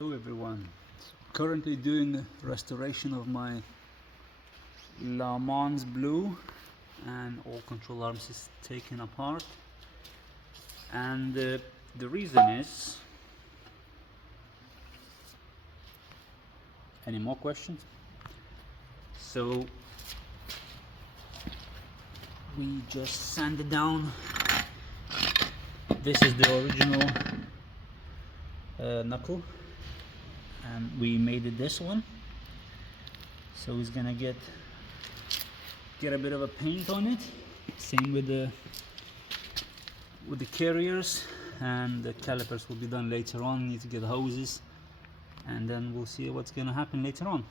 Hello everyone. Currently doing restoration of my Le Mans Blue, and all control arms is taken apart, and the reason is, any more questions? So we just sanded down. This is the original knuckle, and we made it this one, so it's gonna get a bit of a paint on it. Same with the carriers, and the calipers will be done later on. Need to get hoses, and then we'll see what's gonna happen later on.